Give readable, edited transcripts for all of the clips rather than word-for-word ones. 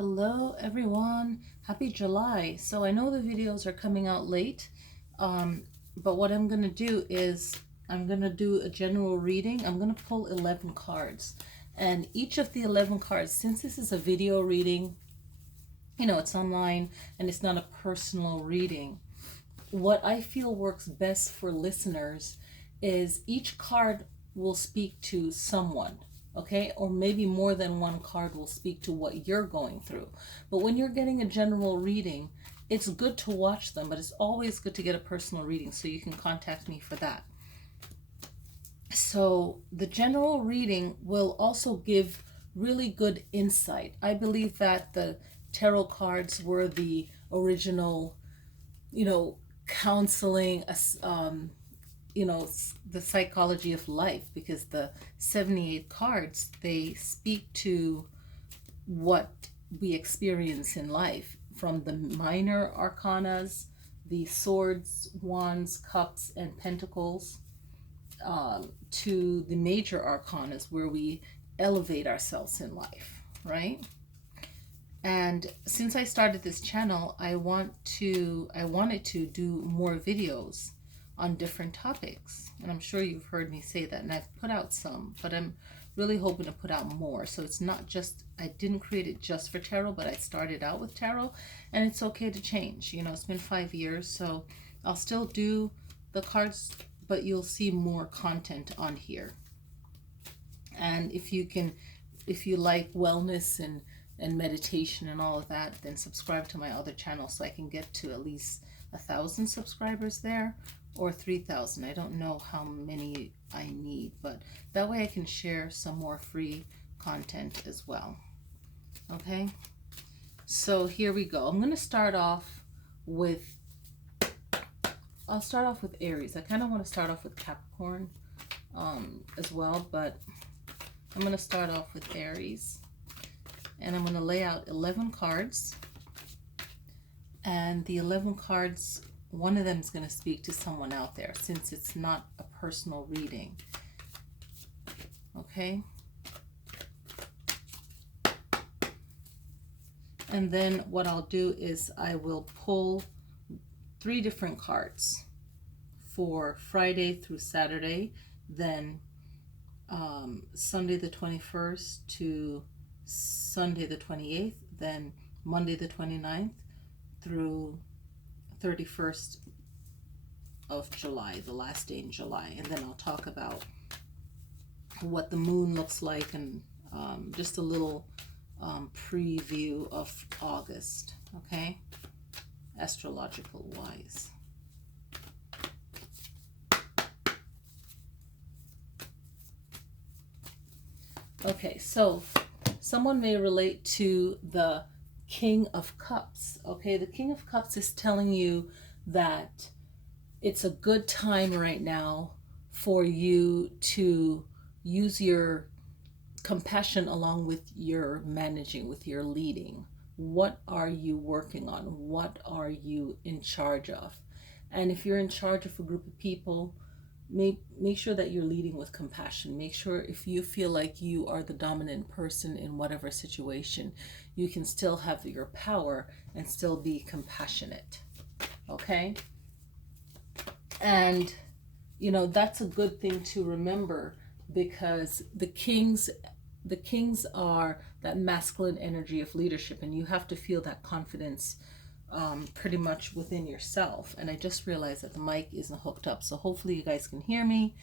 Hello everyone, happy July. So I know the videos are coming out late, but what I'm going to do is I'm going to do a general reading. I'm going to pull 11 cards, and each of the 11 cards, since this is a video reading, it's online and it's not a personal reading, what I feel works best for listeners is each card will speak to someone. Okay, or maybe more than one card will speak to what you're going through. But when you're getting a general reading, it's good to watch them, but it's always good to get a personal reading, so you can contact me for that. So the general reading will also give really good insight. I believe that the tarot cards were the original, counseling, the psychology of life, because the 78 cards, they speak to what we experience in life, from the minor arcanas, the swords, wands, cups, and pentacles, to the major arcanas, where we elevate ourselves in life, right? And since I started this channel, I wanted to do more videos on different topics, and I'm sure you've heard me say that, and I've put out some, but I'm really hoping to put out more. So it's not just, I didn't create it just for tarot, but I started out with tarot, and it's okay to change. It's been 5 years, so I'll still do the cards, but you'll see more content on here. And if you like wellness and meditation and all of that, then subscribe to my other channel so I can get to at least 1,000 subscribers there, or 3,000. I don't know how many I need, but that way I can share some more free content as well. Okay, so here we go. I'm going to start off with, Aries. I kind of want to start off with Capricorn as well, but I'm going to start off with Aries. And I'm going to lay out 11 cards. And the 11 cards, one of them is going to speak to someone out there, since it's not a personal reading. Okay? And then what I'll do is I will pull 3 different cards for Friday through Saturday, then Sunday the 21st to Sunday the 28th, then Monday the 29th through 31st of July, the last day in July. And then I'll talk about what the moon looks like, and just a little preview of August, okay, astrological wise. Okay, so someone may relate to the King of Cups. Okay, the King of Cups is telling you that it's a good time right now for you to use your compassion along with your managing, with your leading. What are you working on? What are you in charge of? And if you're in charge of a group of people, make sure that you're leading with compassion. Make sure, if you feel like you are the dominant person in whatever situation, you can still have your power and still be compassionate. Okay? And that's a good thing to remember, because the kings are that masculine energy of leadership, and you have to feel that confidence pretty much within yourself. And I just realized that the mic isn't hooked up, so hopefully you guys can hear me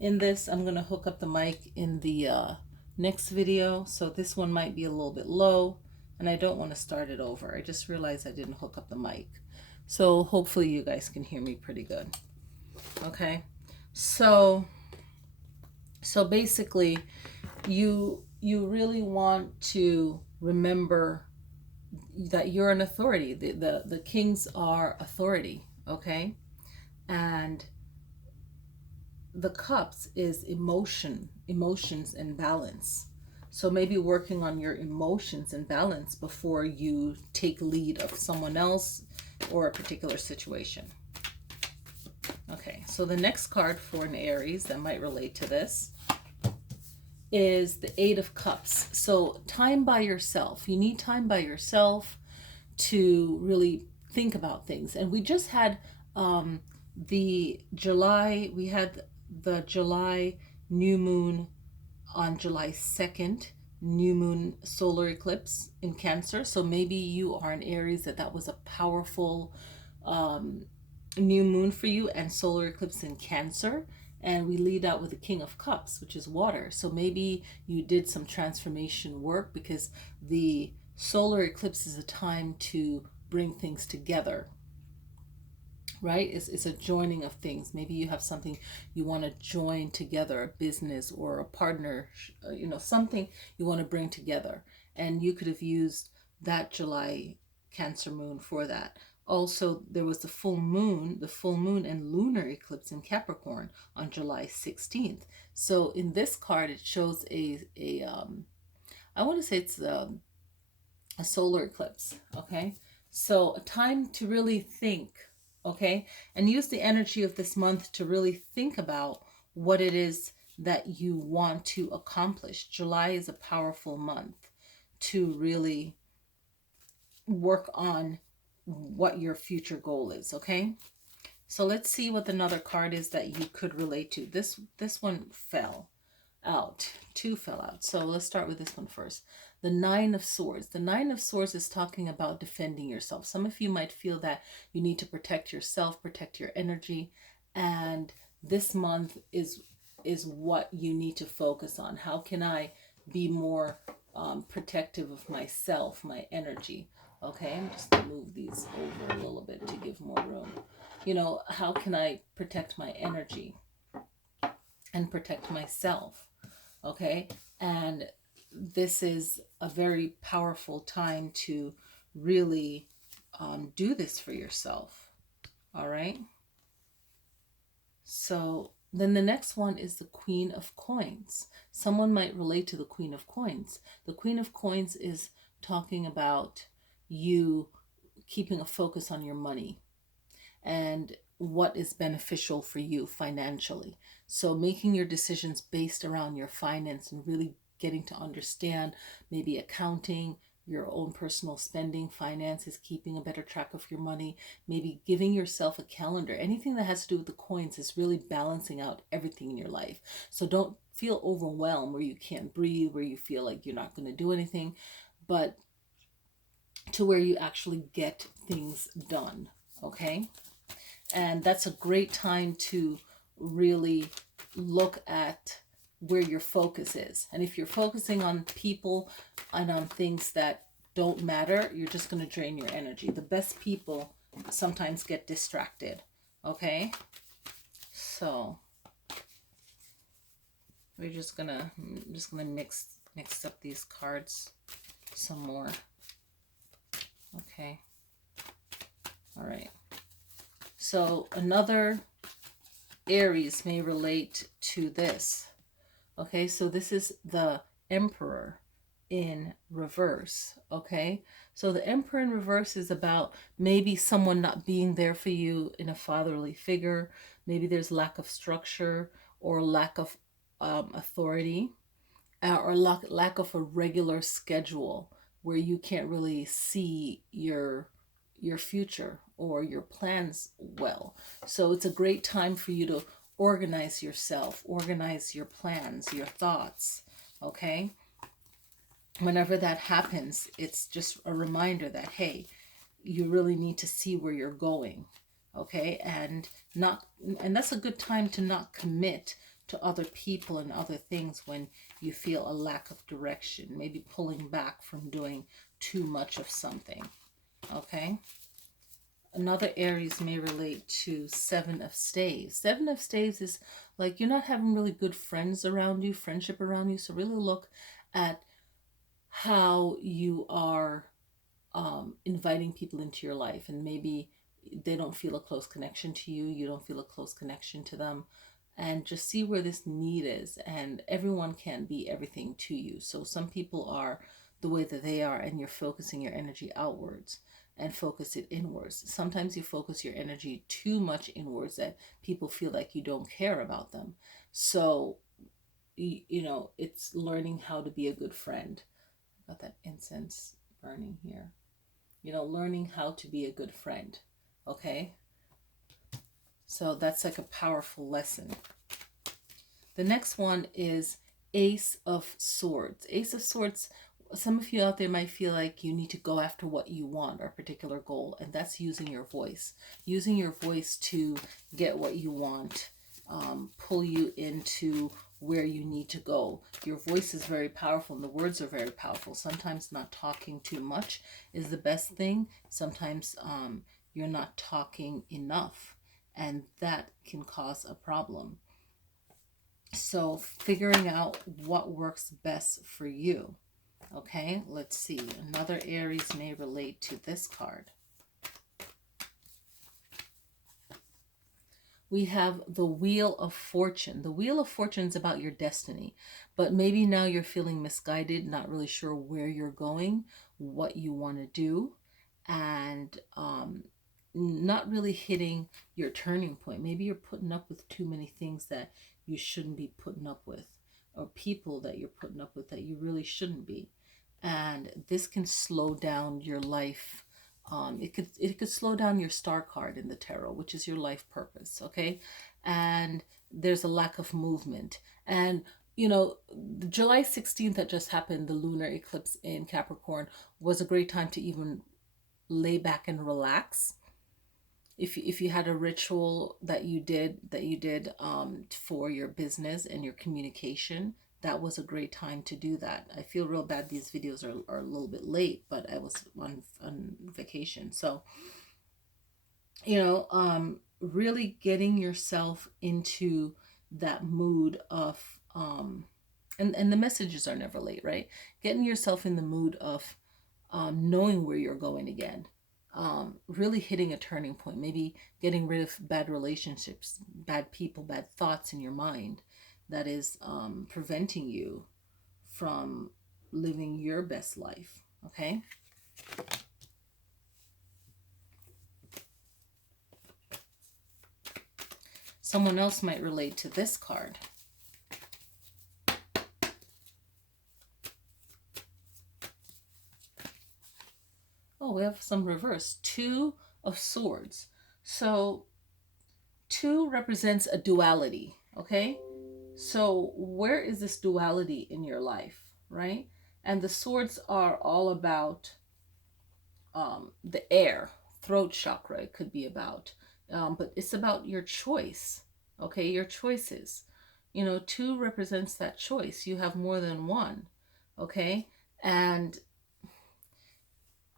in this. I'm going to hook up the mic in the next video, so this one might be a little bit low, and I don't want to start it over. I just realized I didn't hook up the mic, so hopefully you guys can hear me pretty good. Okay, so basically you really want to remember that you're an authority. The kings are authority, okay? And the cups is emotions and balance. So maybe working on your emotions and balance before you take lead of someone else or a particular situation. Okay, so the next card for an Aries that might relate to this is the Eight of Cups. So time by yourself. You need time by yourself to really think about things. And we just had we had the July new moon on July 2nd, new moon solar eclipse in Cancer. So maybe you are in Aries, that was a powerful um, new moon for you, and solar eclipse in Cancer. And we lead out with the King of Cups, which is water. So maybe you did some transformation work, because the solar eclipse is a time to bring things together, right? It's a joining of things. Maybe you have something you want to join together, a business or a partner, something you want to bring together. And you could have used that July Cancer moon for that. Also, there was the full moon and lunar eclipse in Capricorn on July 16th. So in this card, it shows I want to say it's a solar eclipse, okay? So a time to really think, okay? And use the energy of this month to really think about what it is that you want to accomplish. July is a powerful month to really work on what your future goal is, okay? So let's see what another card is that you could relate to. This one fell out. Two fell out. So let's start with this one first. The Nine of Swords. The Nine of Swords is talking about defending yourself. Some of you might feel that you need to protect yourself, protect your energy, and this month is what you need to focus on. How can I be more protective of myself, my energy? Okay, I'm just gonna move these over a little bit to give more room. How can I protect my energy and protect myself? Okay, and this is a very powerful time to really do this for yourself. All right, so then the next one is the Queen of Coins. Someone might relate to the Queen of Coins. The Queen of Coins is talking about you keeping a focus on your money and what is beneficial for you financially. So making your decisions based around your finance and really getting to understand maybe accounting, your own personal spending, finances, keeping a better track of your money, maybe giving yourself a calendar. Anything that has to do with the coins is really balancing out everything in your life. So don't feel overwhelmed where you can't breathe, where you feel like you're not going to do anything, but to where you actually get things done. Okay? And that's a great time to really look at where your focus is. And if you're focusing on people and on things that don't matter, you're just going to drain your energy. The best people sometimes get distracted. Okay? So I'm just gonna mix up these cards some more. Okay. All right. So another Aries may relate to this. Okay, so this is the Emperor in reverse. Okay, so the Emperor in reverse is about maybe someone not being there for you in a fatherly figure. Maybe there's lack of structure or lack of authority, or lack of a regular schedule where you can't really see your future or your plans well. So it's a great time for you to organize yourself, organize your plans, your thoughts. Okay, whenever that happens, it's just a reminder that, hey, you really need to see where you're going. Okay, and that's a good time to not commit to other people and other things when you feel a lack of direction, maybe pulling back from doing too much of something. Okay, another Aries may relate to Seven of Staves. Seven of Staves is like you're not having really good friends around you, friendship around you. So really look at how you are inviting people into your life, and maybe they don't feel a close connection to you, you don't feel a close connection to them, and just see where this need is. And everyone can't be everything to you. So some people are the way that they are, and you're focusing your energy outwards and focus it inwards. Sometimes you focus your energy too much inwards that people feel like you don't care about them. So you know, it's learning how to be a good friend. Got that incense burning here. You know, learning how to be a good friend. Okay? So that's like a powerful lesson. The next one is Ace of Swords. Ace of Swords, some of you out there might feel like you need to go after what you want or a particular goal, and that's using your voice. Using your voice to get what you want, pull you into where you need to go. Your voice is very powerful and the words are very powerful. Sometimes not talking too much is the best thing. Sometimes you're not talking enough, and that can cause a problem. So figuring out what works best for you. Okay, let's see. Another Aries may relate to this card. We have the Wheel of Fortune. The Wheel of Fortune is about your destiny, but maybe now you're feeling misguided, not really sure where you're going, what you want to do, and not really hitting your turning point. Maybe you're putting up with too many things that you shouldn't be putting up with, or people that you're putting up with that you really shouldn't be. And this can slow down your life. It could slow down your star card in the tarot, which is your life purpose. Okay, and there's a lack of movement. And you know, the July 16th that just happened, the lunar eclipse in Capricorn, was a great time to even lay back and relax. If you had a ritual that you did for your business and your communication, that was a great time to do that. I feel real bad these videos are a little bit late, but I was on vacation. So, you know, really getting yourself into that mood of and the messages are never late, right? Getting yourself in the mood of knowing where you're going again, really hitting a turning point, maybe getting rid of bad relationships, bad people, bad thoughts in your mind that is preventing you from living your best life. Okay. Someone else might relate to this card. Oh, we have some reverse. Two of Swords. So two represents a duality. Okay. So where is this duality in your life, right? And the swords are all about the air, throat chakra. It could be about, but it's about your choice. Okay, your choices. You know, two represents that choice. You have more than one. Okay, and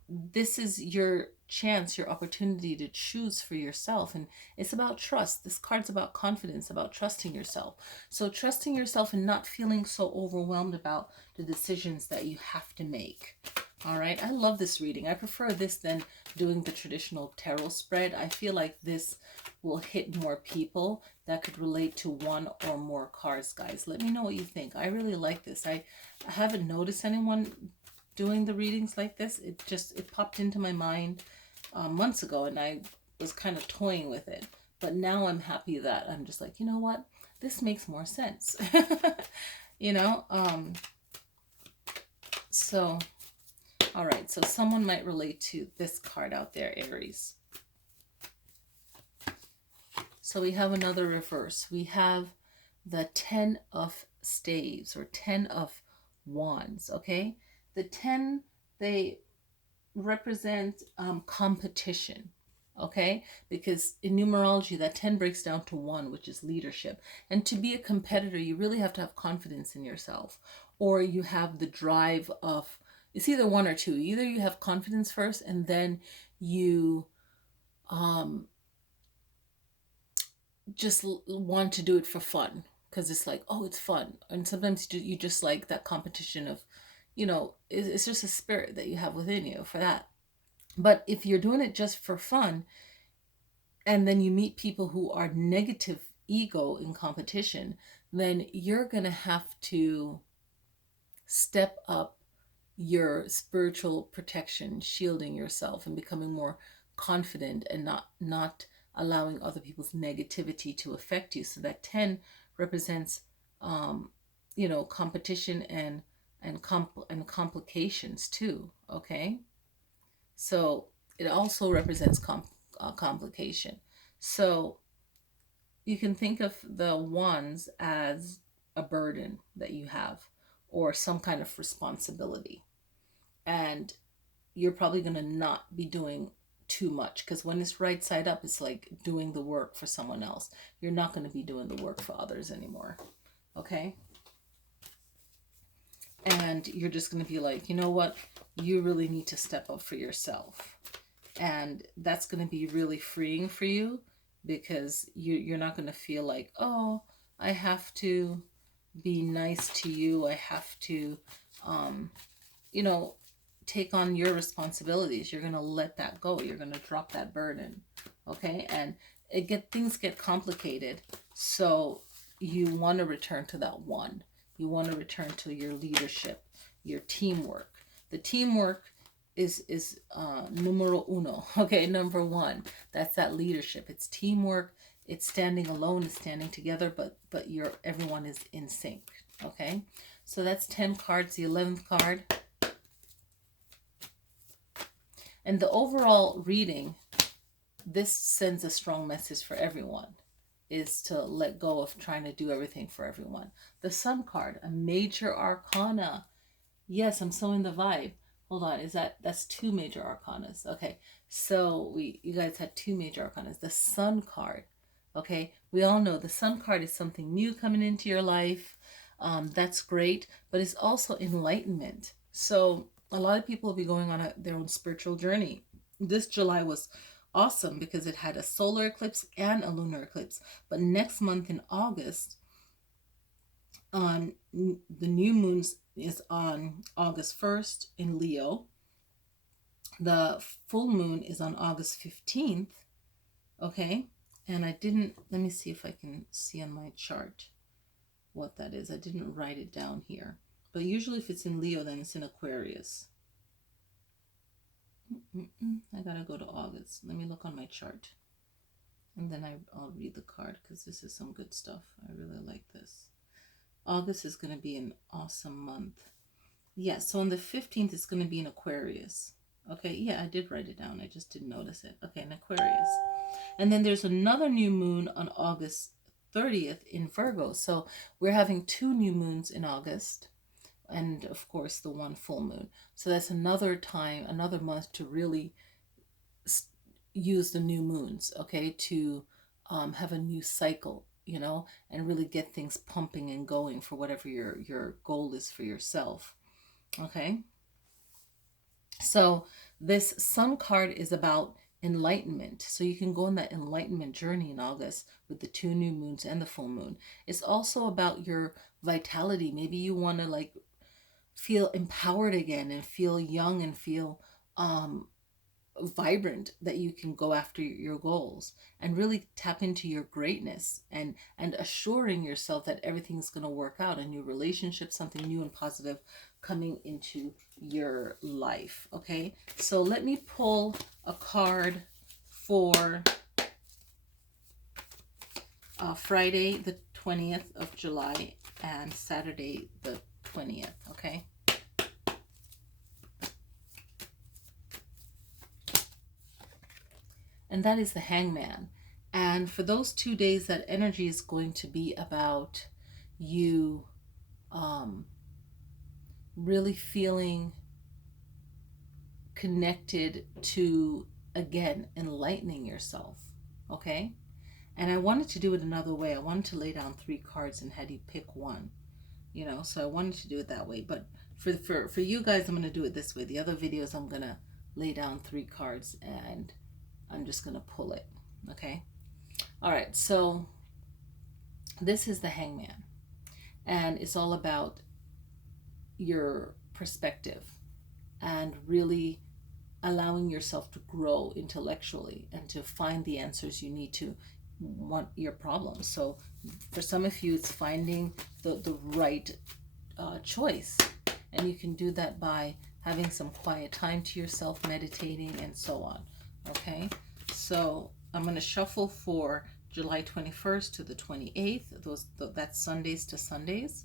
this is your chance, your opportunity to choose for yourself. And it's about trust. This card's about confidence, about trusting yourself. So trusting yourself and not feeling so overwhelmed about the decisions that you have to make. All right, I love this reading. I prefer this than doing the traditional tarot spread. I feel like this will hit more people that could relate to one or more cards, guys. Let me know what you think. I really like this. I haven't noticed anyone doing the readings like this. It popped into my mind months ago, and I was kind of toying with it. But now I'm happy that I'm just like, you know what? This makes more sense. You know? So, all right. So someone might relate to this card out there, Aries. So we have another reverse. We have the 10 of staves or 10 of wands, okay? The 10, they represent competition, okay? Because in numerology, that 10 breaks down to 1, which is leadership. And to be a competitor, you really have to have confidence in yourself, or you have the drive of, it's either one or two. Either you have confidence first and then you just want to do it for fun because it's like, oh, it's fun. And sometimes you just like that competition of, you know, it's just a spirit that you have within you for that. But if you're doing it just for fun and then you meet people who are negative ego in competition, then you're going to have to step up your spiritual protection, shielding yourself and becoming more confident and not allowing other people's negativity to affect you. So that 10 represents you know, competition and complications too. Okay, so it also represents complication. So you can think of the wands as a burden that you have, or some kind of responsibility, and you're probably going to not be doing too much, because when it's right side up, it's like doing the work for someone else. You're not going to be doing the work for others anymore. Okay, and you're just going to be like, you know what, you really need to step up for yourself. And that's going to be really freeing for you, because you're not going to feel like, oh, I have to be nice to you, I have to you know, take on your responsibilities. You're going to let that go, you're going to drop that burden. Okay, and things get complicated, so you want to return to that one. You want to return to your leadership, your teamwork. The teamwork is numero uno. Okay, number one. That's that leadership. It's teamwork. It's standing alone. It's standing together. But everyone is in sync. Okay, so that's 10 cards. The 11th card, and the overall reading. This sends a strong message for everyone, is to let go of trying to do everything for everyone. The Sun card, a major arcana. Yes, I'm so in the vibe. Hold on, that's two major arcanas. Okay, so you guys had two major arcanas. The Sun card. Okay, we all know the Sun card is something new coming into your life. That's great, but it's also enlightenment. So a lot of people will be going on their own spiritual journey. This July was awesome because it had a solar eclipse and a lunar eclipse. But next month in August, on the new moons is on August 1st in Leo. The full moon is on August 15th. Okay, and let me see if I can see on my chart what that is. I didn't write it down here, but usually if it's in Leo, then it's in Aquarius. I gotta go to August. Let me look on my chart, and then I'll read the card, because this is some good stuff. I really like this. August is going to be an awesome month. Yeah, so on the 15th, it's going to be in Aquarius. Okay, yeah, I did write it down. I just didn't notice it. Okay, in Aquarius. And then there's another new moon on August 30th in Virgo. So we're having two new moons in August, and of course the one full moon. So that's another time, another month to really use the new moons, okay, to have a new cycle, you know, and really get things pumping and going for whatever your goal is for yourself. Okay, so this Sun card is about enlightenment, so you can go on that enlightenment journey in August with the two new moons and the full moon. It's also about your vitality. Maybe you want to like feel empowered again and feel young and feel vibrant, that you can go after your goals and really tap into your greatness, and assuring yourself that everything's going to work out, a new relationship, something new and positive coming into your life. Okay, so let me pull a card for Friday the 20th of July and Saturday the 20th. Okay, and that is the Hangman. And for those 2 days, that energy is going to be about you really feeling connected to, again, enlightening yourself. Okay, and I wanted to do it another way. I wanted to lay down 3 cards and had you pick one, you know, so I wanted to do it that way. But for you guys, I'm going to do it this way. The other videos, I'm going to lay down 3 cards and I'm just going to pull it. Okay, all right, so this is the Hangman, and it's all about your perspective and really allowing yourself to grow intellectually and to find the answers you need to want your problems. So for some of you, it's finding the right choice, and you can do that by having some quiet time to yourself, meditating, and so on. Okay, so I'm going to shuffle for July 21st to the 28th. That's Sundays to Sundays.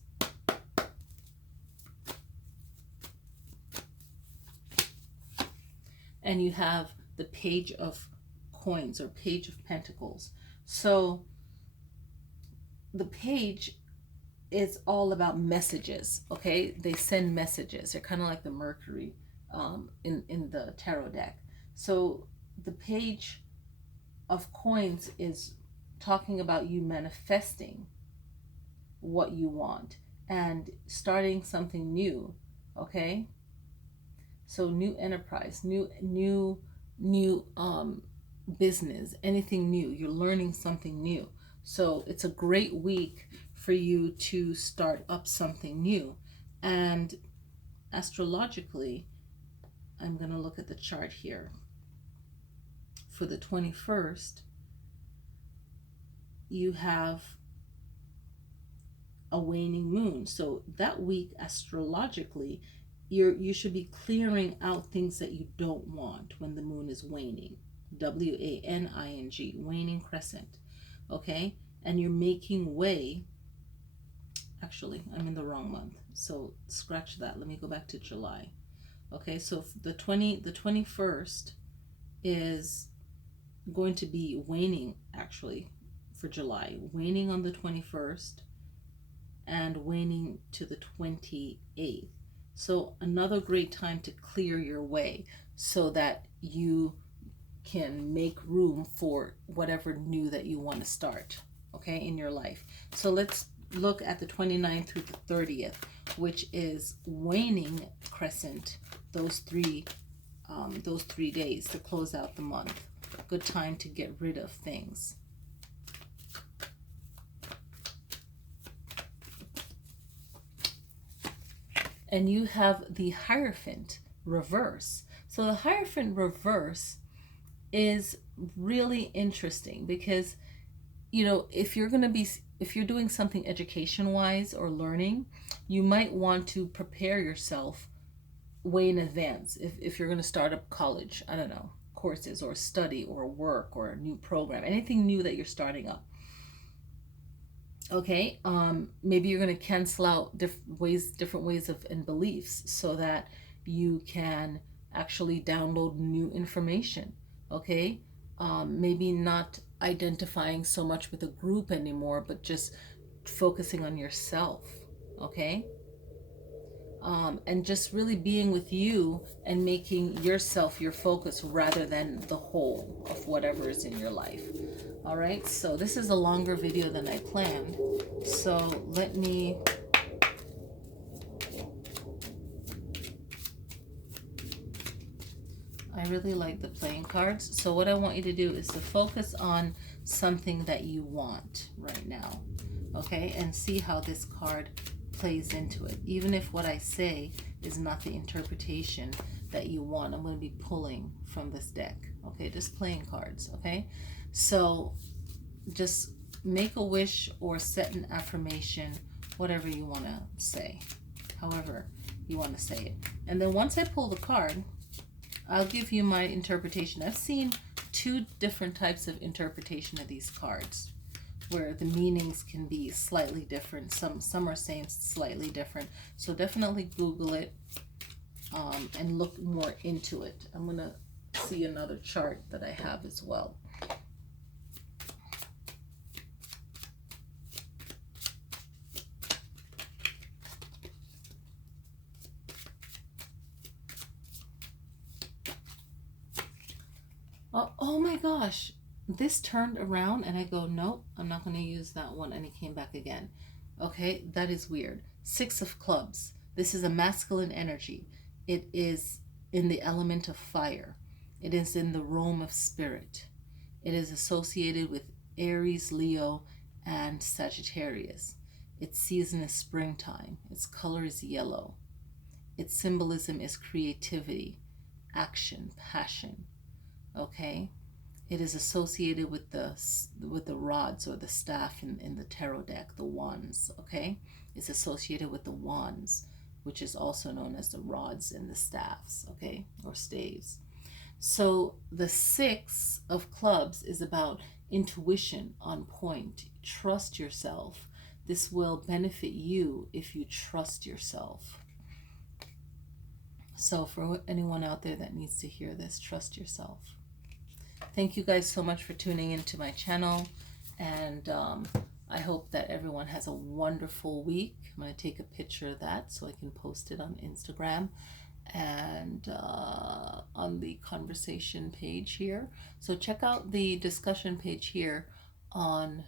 and you have the Page of Coins or Page of Pentacles. So the page is all about messages, okay? They send messages. They're kind of like the Mercury in the tarot deck. So the Page of Coins is talking about you manifesting what you want and starting something new, okay? So new enterprise, new business, anything new. You're learning something new. So it's a great week for you to start up something new. And astrologically, I'm going to look at the chart here. For the 21st, you have a waning moon. So that week, astrologically, you should be clearing out things that you don't want when the moon is waning. W-A-N-I-N-G, waning crescent. Okay? And you're making way. Actually, I'm in the wrong month. So scratch that. Let me go back to July. Okay, so the 21st is going to be waning, actually, for July. Waning on the 21st and waning to the 28th. So another great time to clear your way so that you can make room for whatever new that you want to start, okay, in your life. So let's look at the 29th through the 30th, which is waning crescent, those three days to close out the month. Good time to get rid of things. And you have the Hierophant reverse. So the Hierophant reverse is really interesting because, you know, if you're doing something education wise or learning, you might want to prepare yourself way in advance. If you're going to start up college, I don't know, courses or study or work or a new program, anything new that you're starting up. Okay, maybe you're going to cancel out different ways of and beliefs so that you can actually download new information. Okay, maybe not identifying so much with a group anymore, but just focusing on yourself. Okay, and just really being with you and making yourself your focus rather than the whole of whatever is in your life. All right, so this is a longer video than I planned. So let me I really like the playing cards. So what I want you to do is to focus on something that you want right now. Okay, and see how this card plays into it. Even if what I say is not the interpretation that you want, I'm going to be pulling from this deck. Okay, just playing cards. Okay, so just make a wish or set an affirmation, whatever you want to say, however you want to say it. And then once I pull the card, I'll give you my interpretation. I've seen two different types of interpretation of these cards where the meanings can be slightly different. Some are saying slightly different. So definitely Google it and look more into it. I'm going to see another chart that I have as well. Oh my gosh, this turned around and I go, nope, I'm not going to use that one, and it came back again. Okay, that is weird. 6 of Clubs. This is a masculine energy. It is in the element of fire. It is in the realm of spirit. It is associated with Aries, Leo, and Sagittarius. Its season is springtime. Its color is yellow. Its symbolism is creativity, action, passion. Okay, it is associated with the rods or the staff in the tarot deck, the wands. Okay, it's associated with the wands, which is also known as the rods and the staffs. Okay, or staves. So the 6 of Clubs is about intuition, on point. Trust yourself. This will benefit you if you trust yourself. So for anyone out there that needs to hear this, trust yourself. Thank you guys so much for tuning into my channel, and I hope that everyone has a wonderful week. I'm going to take a picture of that so I can post it on Instagram and on the conversation page here. So check out the discussion page here on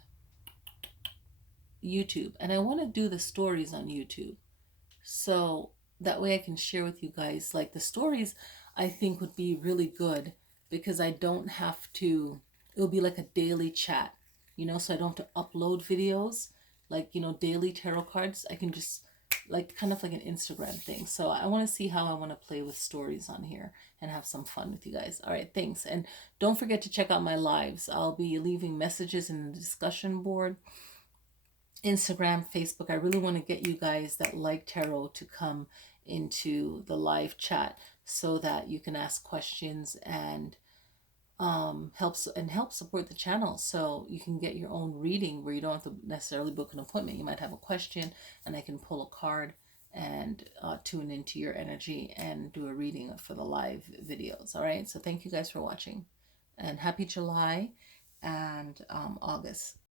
YouTube. And I want to do the stories on YouTube. So that way I can share with you guys. Like the stories, I think would be really good because I don't have to, it'll be like a daily chat, so I don't have to upload videos, like, daily tarot cards. I can just, like, kind of like an Instagram thing. So I want to see how I want to play with stories on here and have some fun with you guys. All right, thanks. And don't forget to check out my lives. I'll be leaving messages in the discussion board, Instagram, Facebook. I really want to get you guys that like tarot to come into the live chat so that you can ask questions and help support the channel, so you can get your own reading where you don't have to necessarily book an appointment. You might have a question and I can pull a card and tune into your energy and do a reading for the live videos. All right, so thank you guys for watching, and happy July and August.